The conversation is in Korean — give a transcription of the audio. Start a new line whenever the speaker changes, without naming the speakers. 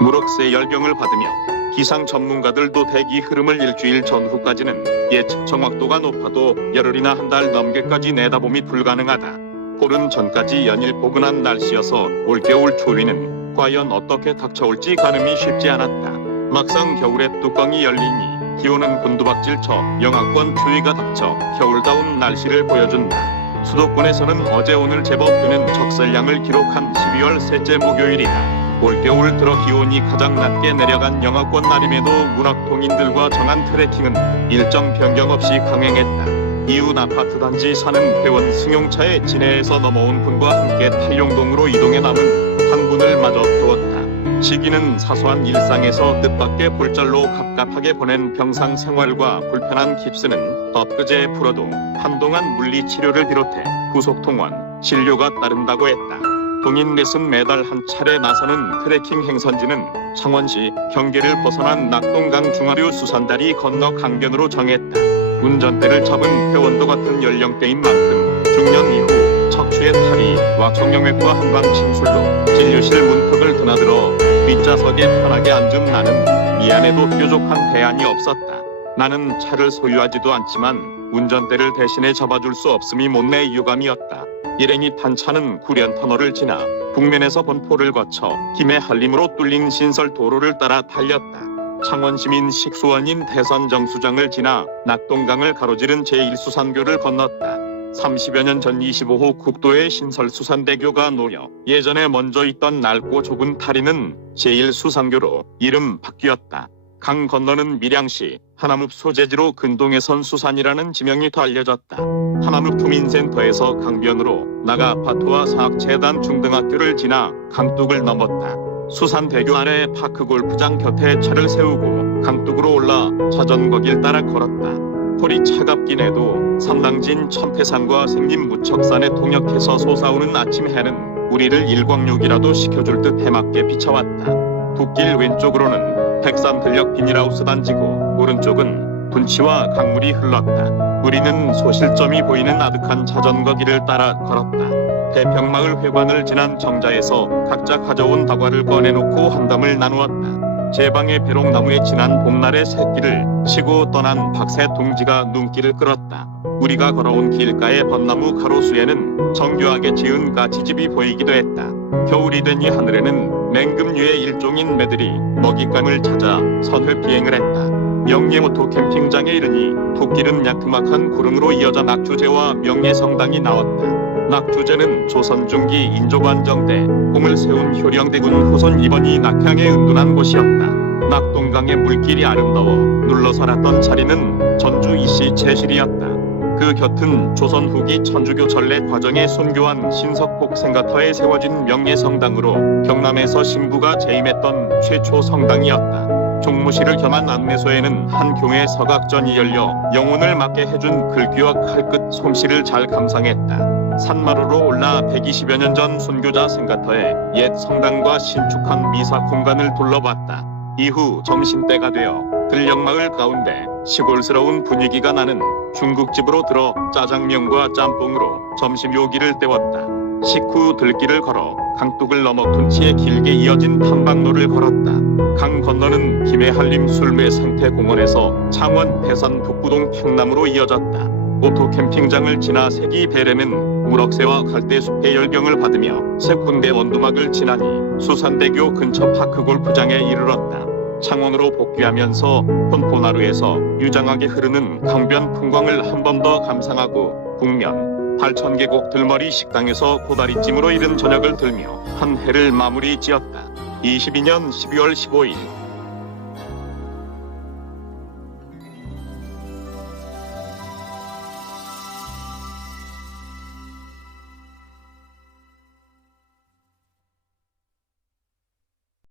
무럭새 열병을 받으며 기상 전문가들도 대기 흐름을 일주일 전후까지는 예측 정확도가 높아도 열흘이나 한 달 넘게까지 내다봄이 불가능하다. 보름 전까지 연일 포근한 날씨여서 올겨울 추위는 과연 어떻게 닥쳐올지 가늠이 쉽지 않았다. 막상 겨울에 뚜껑이 열리니 기온은 곤두박질 쳐 영하권 추위가 닥쳐 겨울다운 날씨를 보여준다. 수도권에서는 어제 오늘 제법 되는 적설량을 기록한 12월 셋째 목요일이다. 올겨울 들어 기온이 가장 낮게 내려간 영하권 날임에도 문학통인들과 정한 트레킹은 일정 변경 없이 강행했다. 이웃 아파트 단지 사는 회원 승용차에 진해에서 넘어온 분과 함께 탈용동으로 이동해 남은 한 분을 마저 태웠다. 시기는 사소한 일상에서 뜻밖의 골절로 갑갑하게 보낸 병상 생활과 불편한 깁스는 엊그제 풀어도 한동안 물리 치료를 비롯해 구속 통원, 진료가 따른다고 했다. 동인 넷은 매달 한 차례 나서는 트레킹 행선지는 창원시 경계를 벗어난 낙동강 중하류 수산다리 건너 강변으로 정했다. 운전대를 잡은 회원도 같은 연령대인 만큼 중년 이후 척추의 탈이 왁청염액과 한방 침술로 진료실 문턱을 드나들어 뒷좌석에 편하게 앉은 나는 미안해도 뾰족한 대안이 없었다. 나는 차를 소유하지도 않지만 운전대를 대신해 잡아줄 수 없음이 못내 유감이었다. 일행이 탄 차는 구련 터널을 지나 북면에서 본포를 거쳐 김해 한림으로 뚫린 신설 도로를 따라 달렸다. 창원시민 식수원인 대선 정수장을 지나 낙동강을 가로지른 제1수산교를 건넜다. 30여 년 전 25호 국도의 신설수산대교가 놓여 예전에 먼저 있던 낡고 좁은 다리는 제1수산교로 이름 바뀌었다. 강 건너는 밀양시 하남읍 소재지로 근동해선 수산이라는 지명이 더 알려졌다. 하남읍 구민센터에서 강변으로 나가 아파트와 사학재단 중등학교를 지나 강둑을 넘었다. 수산 대교 아래 파크 골프장 곁에 차를 세우고 강둑으로 올라 자전거 길 따라 걸었다. 홀이 차갑긴 해도 삼당진 천태산과 생림 무척산에 통역해서 솟아오는 아침 해는 우리를 일광욕이라도 시켜줄 듯 해맑게 비춰왔다. 둑길 왼쪽으로는 백산 들녘 비닐하우스 단지고 오른쪽은 분치와 강물이 흘렀다. 우리는 소실점이 보이는 아득한 자전거 길을 따라 걸었다. 대평마을 회관을 지난 정자에서 각자 가져온 다과를 꺼내놓고 한담을 나누었다. 제 방의 벼롱나무에 지난 봄날의 새끼를 치고 떠난 박새 둥지가 눈길을 끌었다. 우리가 걸어온 길가의 벚나무 가로수에는 정교하게 지은 가지집이 보이기도 했다. 겨울이 되니 하늘에는 맹금류의 일종인 매들이 먹잇감을 찾아 선회 비행을 했다. 명예모토 캠핑장에 이르니 토길은 야크막한 구름으로 이어져 낙주제와 명예성당이 나왔다. 낙주제는 조선 중기 인조관정대 공을 세운 효령대군 후손 이번이 낙향에 은둔한 곳이었다. 낙동강의 물길이 아름다워 눌러 살았던 자리는 전주 이씨 제실이었다. 그 곁은 조선 후기 천주교 전례 과정에 순교한 신석복 생가터에 세워진 명예성당으로 경남에서 신부가 재임했던 최초 성당이었다. 종무실을 겸한 안내소에는 한 교회 서각전이 열려 영혼을 맞게 해준 글귀와 칼끝 솜씨를 잘 감상했다. 산마루로 올라 120여 년 전 순교자 생가터의 옛 성당과 신축한 미사 공간을 둘러봤다. 이후 점심때가 되어 들녘마을 가운데 시골스러운 분위기가 나는 중국집으로 들어 짜장면과 짬뽕으로 점심 요기를 때웠다. 식후 들길을 걸어 강둑을 넘어 둔치에 길게 이어진 탐방로를 걸었다. 강 건너는 김해 한림 술매 생태 공원에서 창원 대산 북부동 평남으로 이어졌다. 오토 캠핑장을 지나 세기 베레는 우럭새와 갈대숲의 열병을 받으며 세군대 원두막을 지나니 수산대교 근처 파크 골프장에 이르렀다. 창원으로 복귀하면서 혼포나루에서 유장하게 흐르는 강변 풍광을 한 번 더 감상하고 북면 팔천계곡 들머리 식당에서 고다리찜으로 이른 저녁을 들며 한 해를 마무리 지었다. 22년 12월 15일